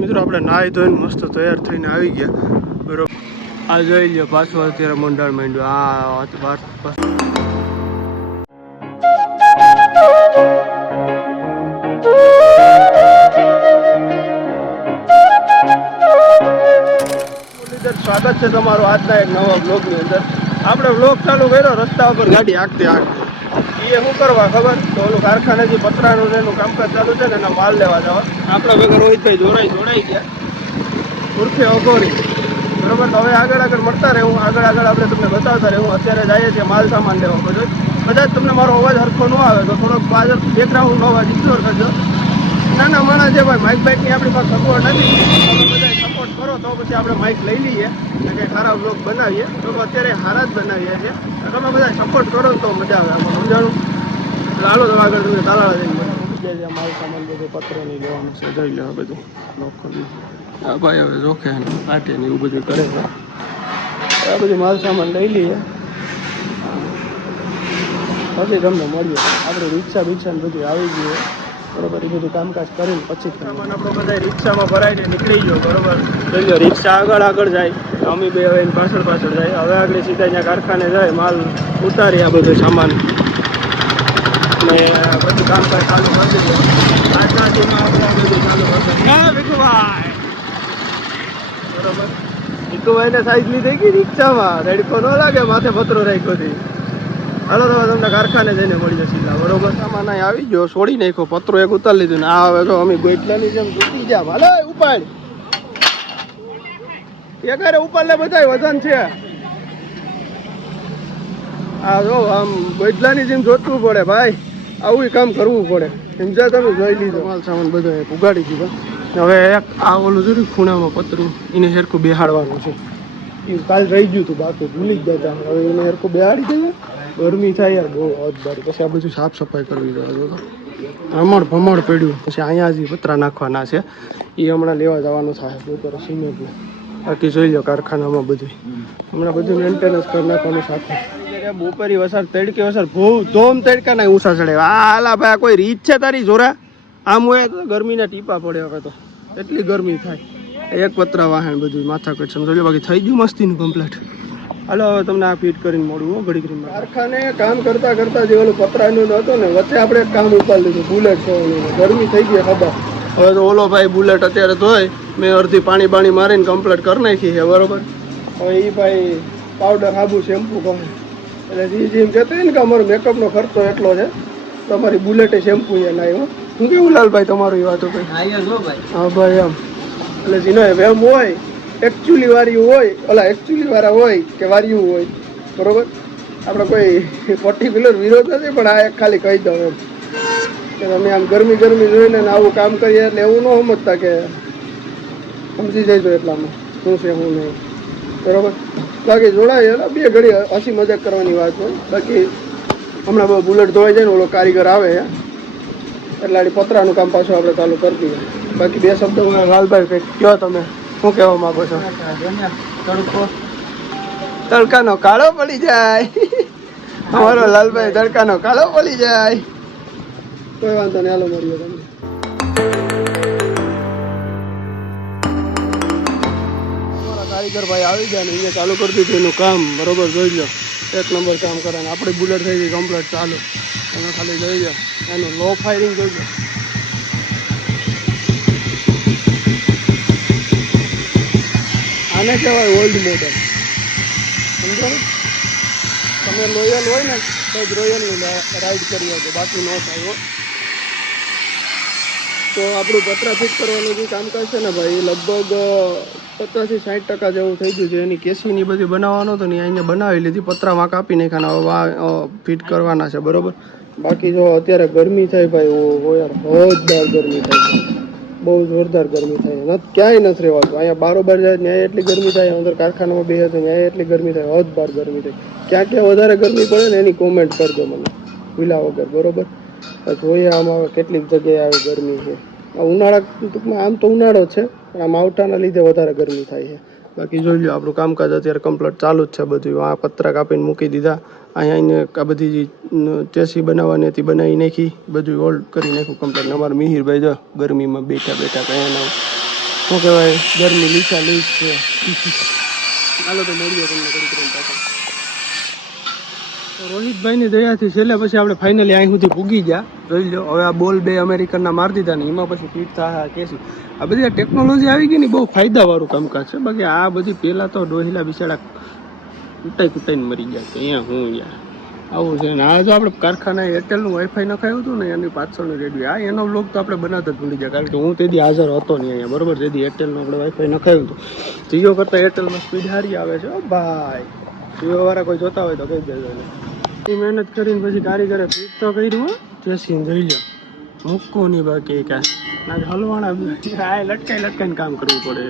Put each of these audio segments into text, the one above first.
મિત્રો આપણે નાહી ધોઈને મસ્ત તૈયાર થઈને આવી ગયા બરોબર. આ જોઈ લો પાછું અત્યારે મંડાણ માંડ્યું. સ્વાગત છે તમારું આજના એક નવા બ્લોગની અંદર. આપણે બ્લોગ ચાલુ કર્યો રસ્તા ઉપર ગાડી આગતી એ શું કરવા ખબર તો ઓલું કારખાને જે પતરાનું એનું કામકાજ ચાલુ છે ને એના માલ લેવા જવા. આપણા વગર રોહિતભાઈ જોડાઈ ગયા ઉર્ફે અઘોરી બરોબર. તો હવે આગળ મળતા રહેવું, આગળ આપણે તમને બતાવતા રહેવું. અત્યારે જઈએ છીએ માલ સામાન લેવા બધું. કદાચ તમને મારો અવાજ હરખો ન આવે તો થોડોક પાછળ બેકગ્રાઉન્ડનો અવાજ ઇગ્નોર કરજો. નાના માણસ છે ભાઈ, માઇકની આપણી પાસે સગવડ નથી. તમે બધા સપોર્ટ કરો તો પછી આપણે માઇક લઈ લઈએ અને કંઈ સારા બ્લોગ બનાવીએ. તો અત્યારે સારા જ બનાવીએ છીએ. તમે બધા સપોર્ટ કરો તો મજા આવે આમાં, સમજાણું? એટલે હાલો તો આગળ તમને તાલાળા જઈને બીજા માલ સામાન બધું પત્રની લેવાનું છે. જોઈ લે બધું લોકોની. હા ભાઈ હવે જોખે કાઢે ને એવું બધું કરે છે. આ બધું માલ સામાન લઈ લઈએ પછી તમને મળીએ. આપણે રિક્ષા ને બધું આવી ગયું બરોબર. એ બધું કામકાજ કરીને પછી સામાન આપણો બધા રિક્ષામાં ભરાઈને નીકળી ગયો બરોબર. જોઈ લો રિક્ષા આગળ જાય, અમે બે હવે પાછળ જાય. હવે આગળ સીધા અહીંયા કારખાને જાય, માલ ઉતારી આ બધું સામાન ને બધું કામકાજ ચાલુ કરી દીધું. આજના દિવસમાં આપણે આ બધું ચાલુ કરશે. હા ભીખુભાઈ બરોબર. ભીખુભાઈને સાઈઝ લીધી ગઈ રિક્ષામાં, રેડકો ન લાગે, માથે પતરો રાખ્યો હતી. હાલો તો તમને કારખાને જઈને મળી જશે બરોબર. સામાન અહીં આવી ગયો, છોડી નાખ્યો, પત્રો એક ઉતારી લીધું ને આ હવે જો અમે ગોઈટલાની જેમ તૂટી જા. હાલો ઉપાડ ક્યારે ઉપર લે બધા વજન છે. આ જો આમ ગોઈટલાની જેમ જોતવું પડે ભાઈ, આવું કામ કરવું પડે. સમજાય? તમે જોઈ લીધો માલ સામાન બધો ઉગાડી દીધો. હવે એક આ ઓલું જોયું ખૂણામાં પતરું એને હેરખું બેહાડવાનું છે. એ કાલ રહી ગયું હતું બાકી ભૂલી જ જતા. હવે એને હેરખું બેહાડી દેવું. ગરમી થાય યાર બહુ અધબારી. પછી આ બધું સાફ સફાઈ કરવી જોઈએ. ભમણ પડ્યું. પછી અહીંયા જે પતરા નાખવાના છે એ હમણાં લેવા જવાનું થાય બપોરે સિમેન્ટને. બાકી જોઈ લો કારખાનામાં બધું હમણાં બધું મેન્ટેનન્સ કરી નાખવાનું સાથે. બપોરી વસાર તડકે વસાર બહુ ધોમ તડકા ના ઊંચા ચડે. હાલા ભાઈ કોઈ રીત છે તારી જોરા? આમ હોય તો ગરમીના ટીપા પડે. હવે તો એટલી ગરમી થાય. એક પતરા વાહન બધું માથા કટ સમજો. બાકી થઈ ગયું મસ્તીનું કમ્પ્લીટ. હાલો હવે તમને આ ફીટ કરીને મળું ઘડી ઘડીમાં. કારખાને કામ કરતા જે ઓલું પતરાનું હતું ને વચ્ચે આપણે કામ ઉપાડી લીધું બુલેટ છોડવાનું. ગરમી થઈ ગઈ ખબર. હવે તો ઓલો ભાઈ બુલેટ અત્યારે ધોય, મેં અડધી પાણી મારીને કમ્પ્લીટ કરી નાખી છે બરોબર. હવે એ ભાઈ પાવડર સાબુ શેમ્પુ કહે એટલે જેમ કહેતો હોય ને કે અમારો મેકઅપનો ખર્ચો એટલો છે તો અમારી બુલેટે શેમ્પુ એ ના આવ્યો. શું કેવું લાલભાઈ તમારું એ વાતો કઈ? હા ભાઈ એમ એટલે જેનો એમ હોય એકચ્યુઅલી વાર્યું હોય, ઓલા એકચ્યુઅલી વાળા હોય કે વાર્યું હોય બરોબર. આપણે કોઈ પર્ટિક્યુલર વિરોધ નથી પણ આ એક ખાલી કહી દઉં એમ કે તમે આમ ગરમી જોઈને આવું કામ કરીએ એટલે એવું ન સમજતા કે સમજી જાય તો એટલામાં શું છે હું નહીં બરોબર. બાકી જોડાય એટલે બે ઘડી હસી મજાક કરવાની વાત હોય. બાકી હમણાં બુલેટ ધોવાઈ જાય ને ઓલો કારીગર આવે એટલે પતરાનું કામ પાછું આપણે ચાલુ કરી દઈએ. બાકી બે શબ્દો લાલભાઈ કંઈક કહો તમે શું કહેવા માંગો છો? તડકાનો કાળો પડી જાય અમારો લાલભાઈ, તડકાનો કાળો પડી જાય. કોઈ વાંધો નહીં, હાલો મળીએ તમને. કારીગર ભાઈ આવી ગયા ને અહીંયા ચાલુ કરી દીધું એનું કામ બરોબર. જોઈ લો એક નંબર કામ કરે ને આપણે બુલેટ થઈ ગઈ કમ્પ્લીટ ચાલુ. તમે ખાલી જોઈ લો એનું લો ફાયરિંગ જોઈ લો. આને કહેવાય ઓલ્ડ મોડલ, સમજો ને? તમે લોયલ હોય ને તો જ રોયલની રાઈડ કરી આવજો, બાકી ન થાય. તો આપણું પતરા ફિટ કરવાનું જે કામકાજ છે ને ભાઈ લગભગ 50 થી 60% જેવું થઈ ગયું છે. એની કેસીની બધી બનાવવાનો હતો ને અહીંયા બનાવી લીધી, પતરામાં કાપી નાખ્યા, હવે ફિટ કરવાના છે બરોબર. બાકી જો અત્યારે ગરમી થાય ભાઈ ઓ યાર જોરદાર ગરમી થાય છે, બહુ જોરદાર ગરમી થાય. ક્યાંય નથી રહેવાતું. અહીંયા બારોબાર જાય ન્યાય એટલી ગરમી થાય, અંદર કારખાનામાં બે હતો ન્યાય એટલી ગરમી થાય, હદબાર ગરમી થાય. ક્યાં વધારે ગરમી પડે ને એની કોમેન્ટ કરજો મને વિલા વગર બરોબર. જોઈએ આમાં કેટલીક જગ્યાએ આવી ગરમી છે. ઉનાળા ટૂંકમાં આમ તો ઉનાળો છે પણ આ માવઠાના લીધે વધારે ગરમી થાય છે. બાકી જોઈ લો આપણું કામકાજ અત્યારે કમ્પ્લીટ ચાલુ જ છે બધું. આ પતરા કાપીને મૂકી દીધા. અહીંયા આ બધી ચેસી બનાવવાની હતી બનાવી નાખી, બધું હોલ્ડ કરી નાખ્યું કમ્પ્લીટ. અમારા મિહિરભાઈ જો ગરમીમાં બેઠા કયા ના શું કહેવાય ગરમી લીચા લીચ છે. ચાલો તો મળીએ તમને કરી પાછા. રોહિતભાઈની દયાથી છેલ્લે પછી આપણે ફાઇનલી અહીં સુધી પૂગી ગયા. જોઈ લો હવે આ બોલ 2 અમેરિકનના મારી દીધા ને એમાં પછી ફીટ થાય કેસી આ બધી આ ટેકનોલોજી આવી ગઈ ને બહુ ફાયદાવાળું કામકાજ છે. બાકી આ બધી પહેલાં તો ડોહિલા બિચારા કૂટાઈને મરી ગયા કે અહીંયા હું યાર આવું છે ને. આ જો આપણે કારખાના એરટેલનું વાઈફાઈ નખાયું હતું ને એની પાછળનું રેડિયો એનો બ્લોગ તો આપણે બનાવતા જ ભૂલી ગયા કારણ કે હું તેથી હાજર હતો નહીં અહીંયા બરોબર. તેથી એરટેલનું આપણે વાઈફાઈ નખાયું હતું. જીઓ કરતાં એરટેલમાં સ્પીડ સારી આવે છે ભાઈ. જીઓ વાળા કોઈ જોતા હોય તો કહી દેજો. મહેનત કરીને પછી કારીગરે ફીટ તો કર્યું જેસીને જોઈ લો મૂકવું નહીં બાકી કાંઈ હલવાણા લટકાઈને કામ કરવું પડે.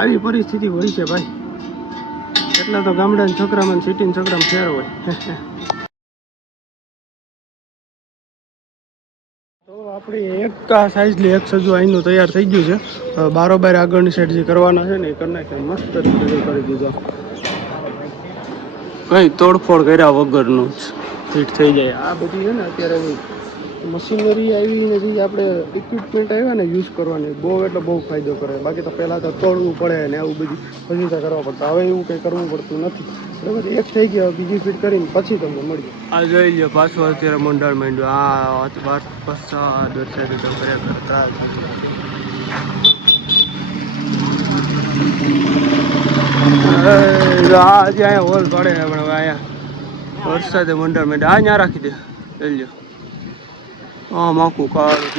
આવી પરિસ્થિતિ હોય છે ભાઈ. એટલા તો ગામડાના છોકરામાં સિટીના છોકરામાં ફેર હોય. તો આપણી એક સાઈઝ એક સજુ અહીંનું તૈયાર થઈ ગયું છે. બારોબાર આગળની સાઈડ જે કરવાના છે ને એ કરી નાખ્યા મસ્ત રીતે કરી દીધો. કંઈ તોડફોડ કર્યા વગરનું જ ફિટ થઈ જાય. આ બધી છે ને અત્યારે મશીનરી આવી ને જે આપણે ઇક્વિપમેન્ટ આવ્યા ને યુઝ કરવાની બહુ એટલે બહુ ફાયદો કરે. બાકી તો પહેલાં તો તોડવું પડે ને આવું બધી ફજીતા કરવા પડતા. હવે એવું કંઈ કરવું પડતું નથી બરાબર. એક થઈ ગયા બીજી ફિટ કરીને પછી તમને મળીએ. આ જોઈ લો પાછું અત્યારે મંડળ માંડ્યું. આ પસાદ દર્શાવી તો ખરેખર ત્રાસ. આજે અહીંયા હોલ પડે પણ હવે અહીંયા વરસાદે મંડળ માંડ્યા. આ ત્યાં રાખી દે લઈ લો. હા માકું કાળું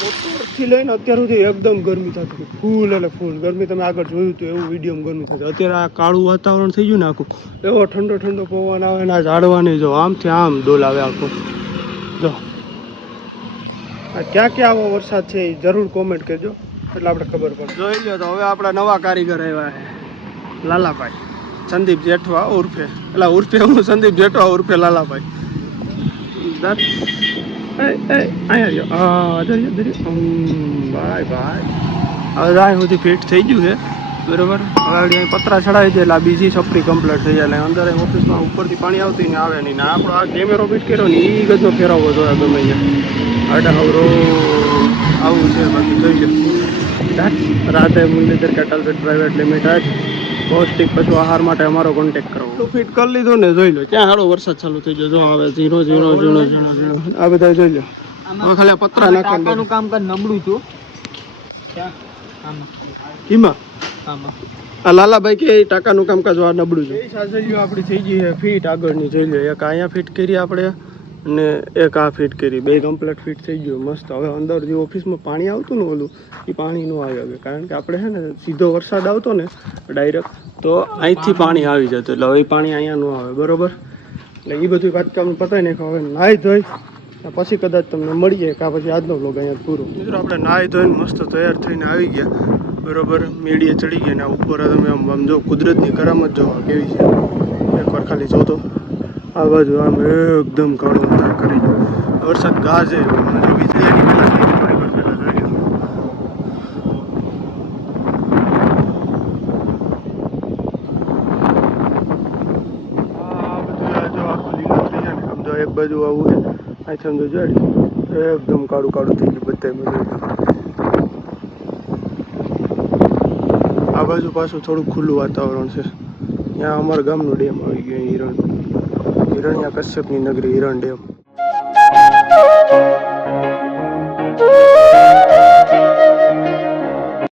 બપોરથી લઈને અત્યાર સુધી એકદમ ગરમી થતી ફૂલ એટલે ફૂલ ગરમી. તમે આગળ જોયું હતું એવું વિડીયોમાં ગરમી થતી. અત્યારે આ કાળું વાતાવરણ થઈ ગયું ને આખું એવો ઠંડો ઠંડો પવન આવે ને આ ઝાડવાની જો આમથી આમ ડોલ આવે આખું. જો ક્યાં ક્યાં આવો વરસાદ છે એ જરૂર કોમેન્ટ કરજો એટલે આપણે ખબર પડે. જોઈ લો તો હવે આપણા નવા કારીગર આવ્યા છે લાલાભાઈ સંદીપ જેઠવા ઉર્ફે એટલે ઉર્ફે હું સંદીપ જેઠવા ઉર્ફે લાલાભાઈ. ભાઈ સુધી ફિટ થઈ ગયું છે બરોબર. હવે પતરા ચડાવી દે એટલે બીજી સપરી કમ્પ્લીટ થઈ જાય. અંદર ઓફિસમાં ઉપરથી પાણી આવતું ને આવે નહીં ને આપણો આ કેમેરો ફિટ કર્યો ને એ ગજનો ફેરવવો જોઈએ ગમે અહીંયા આડાવરો આવું છે. બાકી જોઈ લો રાતે Muralidhar cattle feed private limited પૌષ્ટિક પશુ આહાર માટે અમારો કોન્ટેક્ટ કરો. ફિટ કરી લીધો ને જોઈ લો ક્યાં સારો વરસાદ ચાલુ થઈ ગયો. જો આવે 0 0 0 0 આ બધા જોઈ લો. હવે ખાલી પતરા નાખવાનું કામ કર નબળું છું એમાં આ લાલાભાઈ કે ટાકાનું કામકાજ આ નબળું છે. સાસરીઓ આપણી થઈ ગઈ છે ફીટ આગળની જોઈ લો. એક અહીંયા ફિટ કરી આપણે અને એક આ ફિટ કરી. 2 કમ્પ્લીટ ફિટ થઈ ગયું મસ્ત. હવે અંદર જે ઓફિસમાં પાણી આવતું ને ઓલું એ પાણી ન આવે હવે કારણ કે આપણે છે ને સીધો વરસાદ આવતો ને ડાયરેક્ટ તો અહીંથી પાણી આવી જતું એટલે હવે પાણી અહીંયા ન આવે બરોબર. એટલે એ બધું કામ પતાવી નાખો. હવે નાહી ધોઈ પછી કદાચ તમને મળીએ કાં પછી આજનો વ્લોગ અહીંયા પૂરો. મિત્રો આપણે નાહી ધોઈને મસ્ત તૈયાર થઈને આવી ગયા બરોબર. મેળીએ ચડી ગયા ને ઉપર તમે આમ જો કુદરતની કરામત જોવા કેવી છે એકવાર ખાલી જોતો. આ બાજુ આમ એકદમ કાળો અંધાર કરી વરસાદ ગાજે વીજળીની પહેલા જોઈ એક બાજુ આવું છે અહીંથી સમજો જોઈ એકદમ કાળું કાળું થઈ ગયું બધા. આ બાજુ પાછું થોડું ખુલ્લું વાતાવરણ છે. ત્યાં અમારા ગામનો ડેમ આવી ગયો હિરણ્યા કશ્યપની નગરી હિરણ ડેમ.